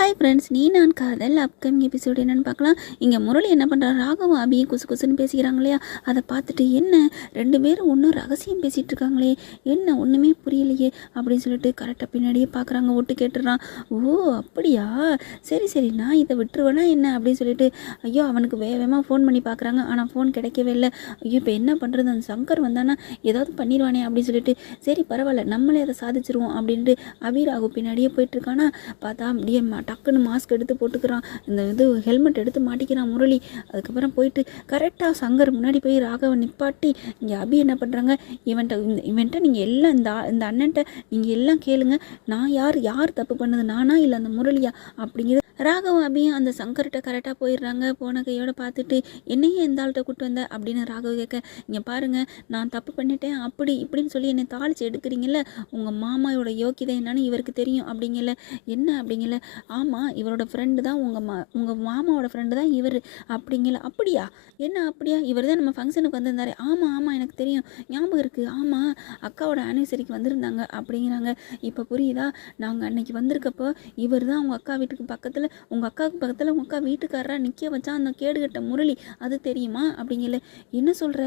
Hi friends நீ நான் காதல் அப்கமிங் எபிசோடு என்னென்னு பார்க்கலாம். இங்கே முரளி என்ன பண்ணுறா ராகவும் அபியும் குசு குசுன்னு பேசிக்கிறாங்க இல்லையா? அதை பார்த்துட்டு என்ன? ரெண்டு பேரும் ஒன்றும் ரகசியம் பேசிகிட்டு இருக்காங்களே? என்ன? ஒன்றுமே புரியலையே. அப்படின்னு சொல்லிட்டு கரெக்டாக பின்னாடியே பார்க்குறாங்க. ஒட்டு கேட்டுடுறான். ஓ அப்படியா? சரி சரி நான் இதை விட்டுருவேனா என்ன? அப்படின்னு சொல்லிட்டு ஐயோ அவனுக்கு வேகமாக ஃபோன் பண்ணி பார்க்குறாங்க. ஆனால் ஃபோன் கிடைக்கவே இல்லை. ஐயோ இப்போ என்ன பண்ணுறது அந்த சங்கர் வந்தானா? ஏதாவது பண்ணிடுவானே அப்படின்னு சொல்லிட்டு சரி பரவாயில்ல. நம்மளே அதை சாதிச்சிருவோம் அப்படின்ட்டு அபி ராகு பின்னாடியே போயிட்டுருக்கானா பார்த்தா அப்படியே மாட்டேன் டக்குன்னு மாஸ்க் எடுத்து போட்டுக்கிறான். இந்த இது ஹெல்மெட் எடுத்து மாட்டிக்கிறான் முரளி. அதுக்கப்புறம் போயிட்டு கரெக்டாக சங்கர் முன்னாடி போய் ராகவன் நிப்பாட்டி இங்கே அபி என்ன பண்ணுறாங்க இவன்ட்ட இவன்ட்ட நீங்கள் எல்லாம் இந்த இந்த அண்ணன்ட்ட நீங்கள் எல்லாம் கேளுங்க. நான் யார் யார் தப்பு பண்ணது? நானா இல்லை அந்த முரளியா? அப்படிங்கிறது ராகவ் அபியும் அந்த சங்கர்கிட்ட கரெக்டாக போயிடுறாங்க. போன கையோட பார்த்துட்டு என்னையே எந்த ஆள்கிட்ட கூட்டு வந்த? அப்படின்னு ராகவ கேட்க இங்கே பாருங்கள் நான் தப்பு பண்ணிட்டேன். அப்படி இப்படின்னு சொல்லி என்னை தாளிச்சு எடுக்கிறீங்கல்ல? உங்கள் மாமாவோட யோக்கியதை என்னன்னு இவருக்கு தெரியும். அப்படிங்கல என்ன? அப்படிங்கல ஆமாம் இவரோட ஃப்ரெண்டு தான் உங்கள் மா உங்கள் மாமாவோட ஃப்ரெண்டு தான் இவர். அப்படிங்கல அப்படியா? என்ன அப்படியா? இவர் தான் நம்ம ஃபங்க்ஷனுக்கு வந்திருந்தாரு. ஆமாம் ஆமாம் எனக்கு தெரியும். ஞாபகம் இருக்குது ஆமாம் அக்காவோட ஆனிவர்சரிக்கு வந்திருந்தாங்க. அப்படிங்கிறாங்க. இப்போ புரியுதா? நாங்கள் அன்னைக்கு வந்திருக்கப்போ இவர் தான் உங்கள் அக்கா வீட்டுக்கு பக்கத்தில் உங்கள் அக்காவுக்கு பக்கத்தில் உங்கள் அக்கா வீட்டுக்காரராக நிற்க வச்சா அந்த கேடுகட்ட முரளி அது தெரியுமா? அப்படிங்கல. என்ன சொல்கிற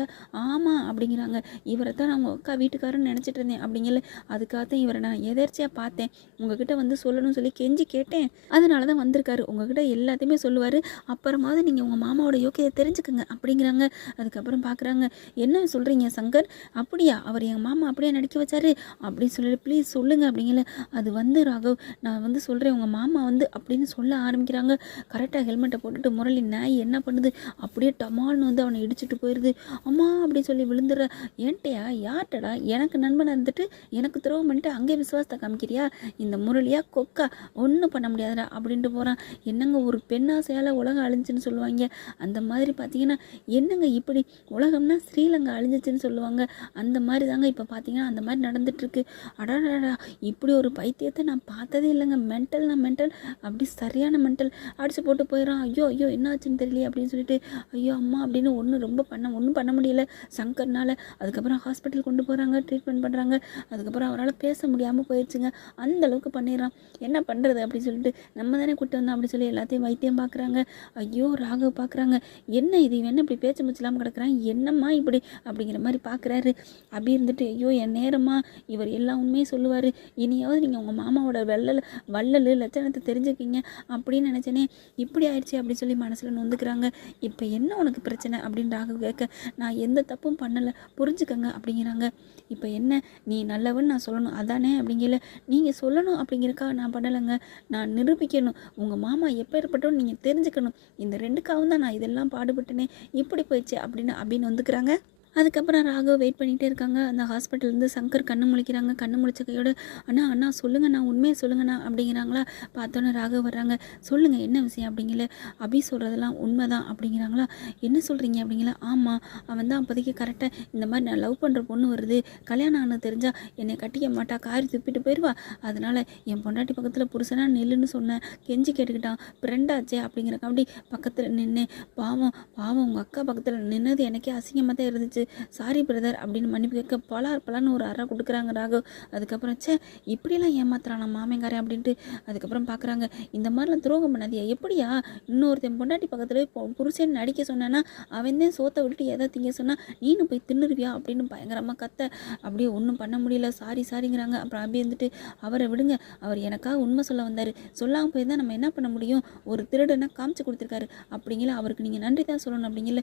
ஆமாம் அப்படிங்கிறாங்க. இவரை தான் நான் உங்கள் அக்கா வீட்டுக்காரன்னு நினச்சிட்டு இருந்தேன் அப்படிங்கல. அதுக்காக தான் இவரை நான் எதர்ச்சியாக பார்த்தேன். உங்ககிட்ட வந்து சொல்லணும்னு சொல்லி கெஞ்சி கேட்டேன். அதனால தான் வந்திருக்காரு. உங்ககிட்ட எல்லாத்தையுமே சொல்லுவார். அப்புறமாவது நீங்கள் உங்கள் மாமாவோட யோக்கியத்தை தெரிஞ்சுக்கோங்க அப்படிங்கிறாங்க. அதுக்கப்புறம் பார்க்குறாங்க என்ன சொல்கிறீங்க சங்கர்? அப்படியா? அவர் எங்கள் மாமா அப்படியே நடிக்க வச்சாரு. அப்படின்னு சொல்லி ப்ளீஸ் சொல்லுங்கள் அப்படிங்கல. அது வந்து ராகவ் நான் வந்து சொல்கிறேன் உங்கள் மாமா வந்து அப்படின்னு சொல்ல ஆரம்பிக்கிறாங்க. கரெக்டாக ஹெல்மெட்டை போட்டுட்டு முரளி நாய் என்ன பண்ணுது? அப்படியே டமால்னு வந்து அவனை இடிச்சிட்டு போயிடுது அம்மா அப்படின்னு சொல்லி விழுந்துடுற ஏன்ட்டையா யார்ட்டடா எனக்கு நண்பனாக இருந்துட்டு எனக்கு துரோகம் பண்ணிட்டு அங்கே விசுவாசத்தை காமிக்கிறியா? இந்த முரளியா கொக்கா ஒன்றும் பண்ண முடியாதுடா அப்படின்ட்டு போகிறான் என்னங்க ஒரு பெண்ணாசையால் உலகம் அழிஞ்சுன்னு சொல்லுவாங்க. அந்த மாதிரி பார்த்தீங்கன்னா என்னங்க இப்படி உலகம்னா ஸ்ரீலங்கா அழிஞ்சிச்சுன்னு சொல்லுவாங்க? அந்த மாதிரி தாங்க இப்போ பார்த்தீங்கன்னா அந்த மாதிரி நடந்துட்டுருக்கு. அடாடாடா இப்படி ஒரு பைத்தியத்தை நான் பார்த்ததே இல்லைங்க. மென்டல்னா மென்டல் அப்படி சரியான மென்டல் அடிச்சு போட்டு போயிடறான் ஐயோ ஐயோ என்னாச்சுன்னு தெரியலையே அப்படின்னு சொல்லிட்டு ஐயோ அம்மா அப்படின்னு ஒன்றும் ரொம்ப பண்ண ஒன்றும் பண்ண முடியல. சங்கர்னால அதுக்கப்புறம் ஹாஸ்பிட்டல் கொண்டு போகிறாங்க ட்ரீட்மெண்ட் பண்ணுறாங்க அதுக்கப்புறம் அவரால் பேச முடியாமல் போயிடுச்சுங்க. அந்த அளவுக்கு பண்ணிடுறான். என்ன பண்ணுறது அப்படின்னு சொல்லிட்டு நம்ம தானே கூட்டு வந்தோம் அப்படின்னு சொல்லி எல்லாத்தையும் வைத்தியம் பார்க்குறாங்க ஐயோ ராகவ் பார்க்குறாங்க என்ன இது? இவன் என்ன இப்படி பேச்சு முச்சலாமல் கிடக்குறான்? என்னம்மா இப்படி? அப்படிங்கிற மாதிரி பார்க்குறாரு அப்படி இருந்துட்டு ஐயோ என் நேரமா இவர் எல்லா உண்மையும் சொல்லுவார். இனியாவது நீங்கள் உங்கள் மாமாவோட வெள்ளல் வள்ளல் லட்சணத்தை தெரிஞ்சுக்கிங்க. அப்படின்னு நினச்சேனே இப்படி ஆயிடுச்சு அப்படி சொல்லி மனசில் நொந்துக்கிறாங்க. இப்போ என்ன உனக்கு பிரச்சனை அப்படின்னு ராகு கேட்க நான் எந்த தப்பும் பண்ணலை புரிஞ்சுக்கங்க அப்படிங்கிறாங்க. இப்போ என்ன நீ நல்லவன் நான் சொல்லணும் அதானே அப்படிங்கல. நீங்கள் சொல்லணும் அப்படிங்கிறக்கா நான் பண்ணலைங்க. நான் நிரூபிக்கணும். உங்கள் மாமா எப்போ ஏற்பட்டோன்னு நீங்கள் தெரிஞ்சுக்கணும். இந்த ரெண்டுக்காகவும் தான் நான் இதெல்லாம் பாடுபட்டேனே. இப்படி போயிடுச்சு அப்படின்னு அப்படின்னு வந்துக்கிறாங்க அதுக்கப்புறம் ராகவ் வெயிட் பண்ணிகிட்டே இருக்காங்க. அந்த ஹாஸ்பிட்டல்லேருந்து சங்கர் கண்ணு முழிக்கிறாங்க. கண்ணு முழிச்ச கையோட அண்ணா அண்ணா சொல்லுங்கண்ணா உண்மையை சொல்லுங்கண்ணா அப்படிங்கிறாங்களா. பார்த்தோன்னே ராகவ் வர்றாங்க. சொல்லுங்கள் என்ன விஷயம்? அப்படிங்கல. அபி சொல்கிறதெல்லாம் உண்மை தான் அப்படிங்கிறாங்களா. என்ன சொல்கிறீங்க அப்படிங்களா ஆமாம் அவன் தான் அப்போதைக்கு கரெக்டாக இந்த மாதிரி நான் லவ் பண்ணுற பொண்ணு வருது. கல்யாணம் ஆனது தெரிஞ்சால் என்னை கட்டிக்க மாட்டா. காரி துப்பிட்டு போயிடுவா அதனால் என் பொண்டாட்டி பக்கத்தில் புருஷனா நில்லுன்னு சொன்னேன். கெஞ்சி கேட்டுக்கிட்டான். ஃப்ரெண்டாச்சே அப்படிங்கிற அப்படிங்கிறக்காண்டி பக்கத்தில் நின்று பாவம் பாவம் உங்கள் அக்கா பக்கத்தில் நின்னது எனக்கே அசிங்கமாக தான் இருந்துச்சு. சாரி பிரதர் அப்படின்னு மன்னிப்பு கேட்க பலார் பலான்னு ஒரு அறை கொடுக்குறாங்க ராகவ். அதுக்கப்புறம் ச்சே இப்படிலாம் ஏமாத்துறானா மாமங்காரன் அப்படின்ட்டு அதுக்கப்புறம் பார்க்குறாங்க. இந்த மாதிரிலாம் துரோகம் பண்ணாதியா எப்படியா? இன்னொருத்தன் பொண்டாட்டி பக்கத்தில் புருஷன் நடிக்க சொன்னான்னா அவன் தான் சோத்தை விட்டுட்டு எதை திங்க சொன்னால் நீனும் போய் தின்னுருவியா? அப்படின்னு பயங்கரமாக கத்த. அப்படியே ஒன்றும் பண்ண முடியல. சாரி சாரிங்கிறாங்க அப்புறம் அப்படியே வந்துட்டு அவரை விடுங்க. அவர் எனக்காக உண்மை சொல்ல வந்தார். சொல்லாமல் போய் தான் நம்ம என்ன பண்ண முடியும்? ஒரு திருடனை காமிச்சு கொடுத்துருக்காரு. அப்படிங்கிற அவருக்கு நீங்கள் நன்றி தான் சொல்லணும். அப்படிங்கல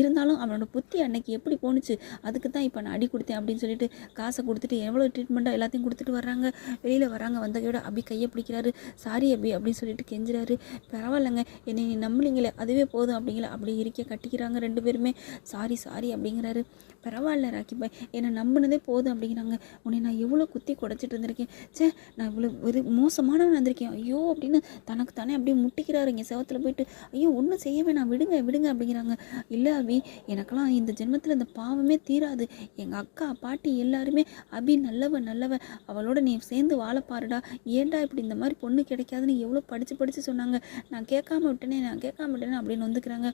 இருந்தாலும் அவனோட புத்தி அன்னைக்கு எப்படி போணுச்சு. அதுக்கு தான் இப்போ நான் அடி கொடுத்தேன் அப்படின்னு சொல்லிட்டு காசை கொடுத்துட்டு எவ்வளோ ட்ரீட்மெண்ட்டாக எல்லாத்தையும் கொடுத்துட்டு வர்றாங்க. வெளியில் வராங்க வந்தகையோட அப்படி கையை பிடிக்கிறாரு. சாரி அபி அப்படின்னு சொல்லிட்டு கெஞ்சுறாரு. பரவாயில்லைங்க என்னை நீ நம்பலீங்களே அதுவே போதும் அப்படிங்கிற அப்படி இருக்க கட்டிக்கிறாங்க ரெண்டு பேருமே. சாரி சாரி அப்படிங்கிறாரு. பரவாயில்ல ராக்கி பாய் என்னை நம்பினதே போதும் அப்படிங்கிறாங்க. உன்னை நான் எவ்வளோ குத்தி குடைச்சிட்டு இருந்திருக்கேன். ச்சே நான் இவ்வளோ ஒரு மோசமானவன் வந்திருக்கேன் ஐயோ அப்படின்னு தனக்கு தானே அப்படியே முட்டிக்கிறாரு இங்கே செவத்தில் போயிட்டு. ஐயோ ஒன்றும் செய்ய வேணாம். விடுங்க விடுங்க அப்படிங்கிறாங்க. இல்லை அபி எனக்கெல்லாம் இந்த ஜென்மத்தில் இந்த பாவமே தீராது. எங்கள் அக்கா பாட்டி எல்லாருமே அபி நல்லவ நல்லவ. அவளோட நீ சேர்ந்து வாழ பாருடா. ஏன்டா இப்படி இந்த மாதிரி பொண்ணு கிடைக்காதுன்னு எவ்வளோ படித்து படித்து சொன்னாங்க. நான் கேட்காம விட்டேனே நான் கேட்காம விட்டேனே அப்படின்னு வந்துக்கிறாங்க.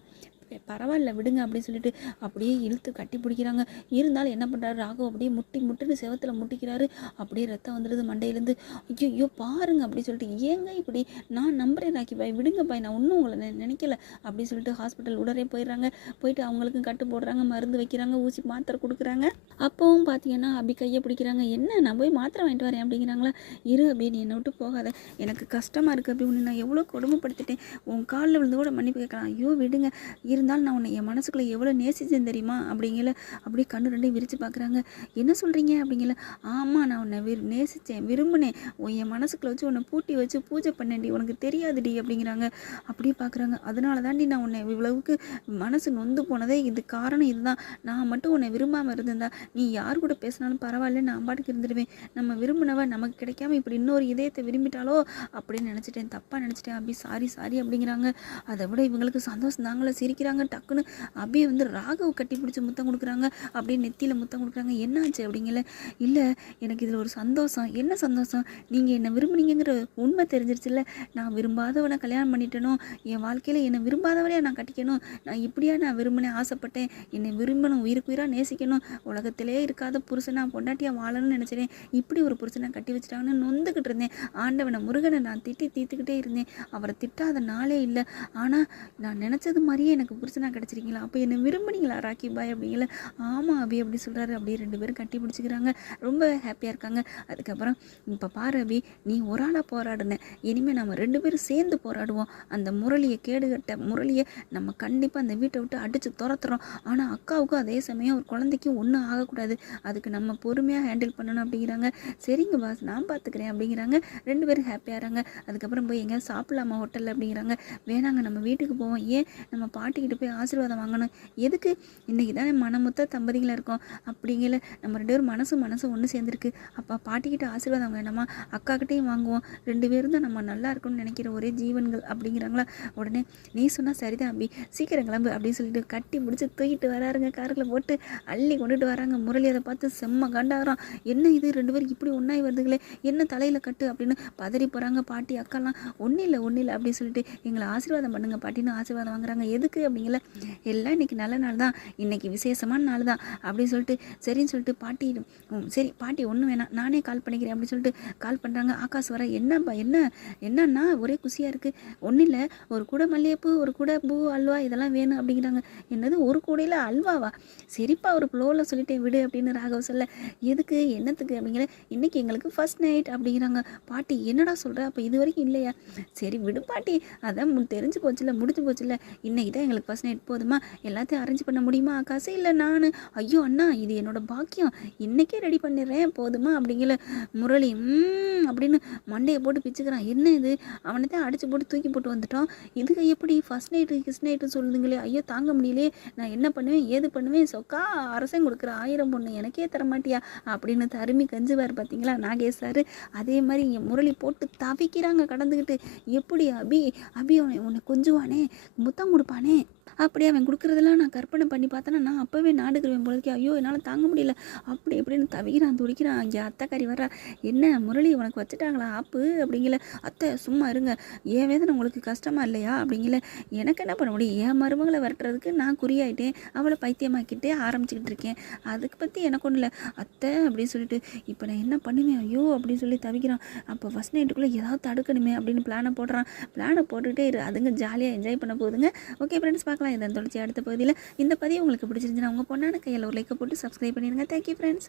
பரவாயில்ல விடுங்க அப்படின்னு சொல்லிட்டு அப்படியே இழுத்து கட்டி பிடிக்கிறாங்க. இருந்தாலும் என்ன பண்ணுறாரு ராகவ் அப்படியே முட்டி முட்டுன்னு செவத்தில் முட்டிக்கிறாரு. அப்படியே ரத்தம் வந்துடுது மண்டையிலேருந்து. ஐயோ ஐயோ பாருங்க அப்படி சொல்லிட்டு ஏங்க இப்படி? நான் நம்புறேன் ராக்கி பாய் விடுங்க பாய் நான் ஒன்றும் உங்களை நெ- நினைக்கல அப்படின்னு சொல்லிட்டு ஹாஸ்பிட்டல் உடனே போயிடுறாங்க. போயிட்டு அவங்களுக்கும் கட்டு போடுறாங்க மருந்து வைக்கிறாங்க ஊசி மாத்திரை கொடுக்குறாங்க. அப்போவும் பார்த்தீங்கன்னா அப்படி கையை பிடிக்கிறாங்க. என்ன நான் போய் மாத்திரை வாங்கிட்டு வரேன் அப்படிங்கிறாங்களா. இரு அபி நீ என்னை விட்டு போகாத. எனக்கு கஷ்டமாக இருக்குது அப்படி உன்னை நான் எவ்வளோ கொடுமைப்படுத்திட்டேன். உன் காலில் விழுந்து கூட மன்னிப்பு கேட்கலாம். ஐயோ விடுங்க. இரு இருந்தாலும் நான் உன்னை என் மனசுக்குள்ளே எவ்வளோ நேசிச்சேன் தெரியுமா? அப்படிங்கிற அப்படியே கண்ணு ரெண்டையும் விரித்து பார்க்குறாங்க. என்ன சொல்கிறீங்க அப்படிங்கல ஆமாம் நான் உன்னை விரு நேசித்தேன் விரும்பினேன். உன் என் மனசுக்குள்ள வச்சு உன்னை பூட்டி வச்சு பூஜை பண்ணேன்டி உனக்கு தெரியாதுடி அப்படிங்கிறாங்க. அப்படியே பார்க்குறாங்க. அதனால தாண்டி நான் உன்னை இவ்வளவுக்கு மனசு நொந்து போனதே இது காரணம் இதுதான். நான் மட்டும் உன்னை விரும்பாமல் இருந்திருந்தா நீ யார் கூட பேசினாலும் பரவாயில்ல நான் பாட்டுக்கு இருந்துடுவேன் நம்ம விரும்பினவ நமக்கு கிடைக்காம இப்படி இன்னொரு இதயத்தை விரும்பிட்டாலோ அப்படின்னு நினச்சிட்டேன். தப்பாக நினச்சிட்டேன். அப்படி சாரி சாரி அப்படிங்கிறாங்க. அதை விட இவங்களுக்கு சந்தோஷம் தாங்களே சிரிக்கிறாங்க. டக்குன்னு அப்படியே வந்து ராகவ் கட்டி பிடிச்சி முத்தம் கொடுக்குறாங்க அப்படியே நெத்தியில் முத்தம் கொடுக்குறாங்க. என்னாச்சு அப்படிங்கல? இல்லை எனக்கு இதில் ஒரு சந்தோஷம். என்ன சந்தோஷம்? நீங்கள் என்னை விரும்புனீங்கிற உண்மை தெரிஞ்சிருச்சுல்ல. நான் விரும்பாதவனை கல்யாணம் பண்ணிட்டேனோ? என் வாழ்க்கையில் என்னை விரும்பாதவனையாக நான் கட்டிக்கணும் நான் இப்படியா நான் விரும்பினேன் ஆசைப்பட்டேன். என்னை விரும்பணும் உயிருக்குயிராக நேசிக்கணும். உலகத்திலே இருக்காத புருஷனா பொண்டாட்டியாக வாழணும்னு நினச்சிட்டேன் இப்படி ஒரு புருஷனை கட்டி வச்சுட்டாங்கன்னு நொந்துக்கிட்டு இருந்தேன். ஆண்டவனை முருகனை நான் திட்டி தீர்த்துக்கிட்டே இருந்தேன். அவரை திட்டாத நாளே இல்லை. ஆனால் நான் நினச்சது மாதிரியே எனக்கு புருஷனாக கிடச்சிருக்கீங்களா? அப்போ என்னை விரும்புனீங்களா? ராக்கி பாய் அப்படிங்கல. ஆமாம் அபி அப்படி சொல்கிறாரு அப்படியே ரெண்டு பேரும் கட்டி பிடிச்சிக்கிறாங்க. ரொம்ப ஹாப்பியாக இருக்காங்க. அதுக்கப்புறம் இப்போ பாரு அபி நீ ஒரு ஆளாக போராடுன. இனிமேல் நம்ம ரெண்டு பேரும் சேர்ந்து போராடுவோம். அந்த முரளியை கேடுகட்ட முரளியை நம்ம கண்டிப்பாக அந்த வீட்டை விட்டு அடித்து துரத்துறோம். ஆனால் அக்காவுக்கும் அதே சமயம் ஒரு குழந்தைக்கும் ஒன்றும் ஆகக்கூடாது. அதுக்கு நம்ம பொறுமையாக ஹேண்டில் பண்ணணும் அப்படிங்கிறாங்க. சரிங்க பாஸ் நான் பார்த்துக்கிறேன் அப்படிங்கிறாங்க. ரெண்டு பேரும் ஹாப்பியாகிறாங்க அதுக்கப்புறம் போய் எங்கேயாவது சாப்பிடலாமா ஹோட்டலில் அப்படிங்கிறாங்க. வேணாங்க நம்ம வீட்டுக்கு போவோம். ஏன்? நம்ம பாட்டிக்கிட்ட போய் ஆசீர்வாதம் வாங்கணும். எதுக்கு? இன்றைக்கி தானே மனமுத்த தம்பதிகளாக இருக்கோம். அப்படிங்கிற நம்ம ரெண்டு பேரும் மனசு மனசு ஒன்று சேர்ந்துருக்கு. அப்பா பாட்டிக்கிட்ட ஆசீர்வாதம் வேணாமா அக்காக்கிட்டையும் வாங்குவோம். ரெண்டு பேரும் தான் நம்ம நல்லா இருக்கணும்னு நினைக்கிற ஒரே ஜீவன்கள் அப்படிங்கிறாங்களா? உடனே நீ சொன்னால் சரிதான் அப்படி சீக்கிரம் கிளம்பு அப்படின்னு சொல்லிட்டு கட்டி பிடிச்சி தூக்கிட்டு வராருங்க. காருக்குள்ள போட்டு அள்ளி கொண்டுட்டு வராங்க. முரளி அதை பார்த்து செம்ம கண்டாகிறான் என்ன இது? ரெண்டு பேரும் இப்படி ஒன்றாய் வருதுங்களே என்ன தலையில் கட்டு? அப்படின்னு பதறி போகிறாங்க பாட்டி. அக்காலாம் ஒன்றும் இல்லை ஒன்றும் இல்லை அப்படின்னு சொல்லிட்டு எங்களை ஆசீர்வாதம் பண்ணுங்க. பாட்டின்னு ஆசீர்வாதம் வாங்குறாங்க. எதுக்கு? அப்படிங்கல எல்லாம் இன்னைக்கு நல்ல நாள் தான் இன்னைக்கு விசேஷமான நாள் தான் அப்படின்னு சொல்லிட்டு சரின்னு சொல்லிட்டு பாட்டி ம், சரி பாட்டி ஒன்றும் வேணாம். நானே கால் பண்ணிக்கிறேன் அப்படின்னு சொல்லிட்டு கால் பண்ணுறாங்க ஆகாஷ் வர என்னப்பா என்ன என்னன்னா ஒரே குசியாக இருக்குது ஒன்றும் இல்லை. ஒரு கூட மல்லிகைப்பூ ஒரு கூட பூ அல்வா இதெல்லாம் வேணும் அப்படிங்கிறாங்க. என்னது ஒரு கூடையில் அல்வாவா? சரிப்பா ஒரு ஃப்ளோவில் சொல்லிட்டே விடு அப்படின்னு ராகவ் சொல்ல எதுக்கு? என்னத்துக்கு? அப்படிங்கிற இன்னைக்கு எங்களுக்கு ஃபர்ஸ்ட் நைட் அப்படிங்கிறாங்க. பாட்டி என்னடா சொல்கிற அப்போ இது வரைக்கும் இல்லையா? சரி விடு பாட்டி. அதான் தெரிஞ்சு போச்சுல முடிஞ்சு போச்சுல இன்னைக்கு தான் எங்களுக்கு ஃபர்ஸ்ட் நைட் போதுமா? எல்லாத்தையும் அரேஞ்ச் பண்ண முடியுமா ஆகாசு இல்லை நான். ஐயோ அண்ணா இது என்னோட பாக்கியம். இன்றைக்கே ரெடி பண்ணிடுறேன். போதுமா? அப்படிங்கிற முரளி அப்படின்னு மண்டையை போட்டு பிச்சுக்கிறான். என்ன இது? அவனை தான் அடிச்சு போட்டு தூக்கி போட்டு வந்துட்டோம் இதுக்கு எப்படி ஃபர்ஸ்ட் நைட்டு கிஸ் நைட்டு சொல்லுதுங்களே? ஐயோ தாங்க முடியலையே. நான் என்ன பண்ணுவேன்? ஏது பண்ணுவேன்? சொக்கா அரசன் கொடுக்குற ஆயிரம் பொண்ணு எனக்கே தர மாட்டியா அப்படின்னு தருமி கஞ்சுவார் பார்த்தீங்களா நாகேஷ் சார் அதே மாதிரி இங்கே முரளி போட்டு தவிக்கிறாங்க கடந்துக்கிட்டு எப்படி அபி? அபி உன்னை உன்னை கொஞ்சுவானே. முத்தம் கொடுப்பானே. அப்படி அவன் கொடுக்குறதெல்லாம் நான் கற்பனை பண்ணி பார்த்தேன்னா நான் அப்போவே நாடுக்குருவேன் பொழுதுக்கே ஐயோ என்னால் தாங்க முடியல. அப்படி எப்படின்னு தவிக்கிறான் துடிக்கிறான். இங்கே அத்தைக்காரி வர்றா. என்ன முரளி உனக்கு வச்சுட்டாங்களா? ஆப்பு? அப்படிங்கல. அத்தை சும்மா இருங்க. ஏன் வேதனை உங்களுக்கு கஷ்டமா இல்லையா? அப்படிங்கல. எனக்கு என்ன பண்ண முடியும்? என் மருமகளை விரட்டுறதுக்கு நான் குறியாயிட்டேன். அவளை பைத்தியமாக்கிட்டே ஆரம்பிச்சுக்கிட்டு இருக்கேன். அதுக்கு பற்றி எனக்கு ஒன்றும் இல்லை. அத்தை அப்படின்னு சொல்லிட்டு இப்போ நான் என்ன பண்ணுவேன்? ஐயோ அப்படின்னு சொல்லி தவிக்கிறான். அப்போ ஃபஸ்ட் நைட்டுக்குள்ளே ஏதாவது தடுக்கணுமே அப்படின்னு பிளானை போடுறான். பிளானை போட்டுக்கிட்டே இரு. அதுங்க ஜாலியாக என்ஜாய் பண்ண போகுதுங்க. ஓகே ஃப்ரெண்ட்ஸ் பார்க்கலாம். இதன் தொடர்ச்சி அடுத்த பகுதியில் இந்த பதிவு உங்களுக்கு பிடிச்சிருந்துச்சுன்னா உங்கள் பொண்ணான கையில் ஒரு லைக்கை போட்டு சப்ஸ்கிரைப் பண்ணிடுங்க. Thank you friends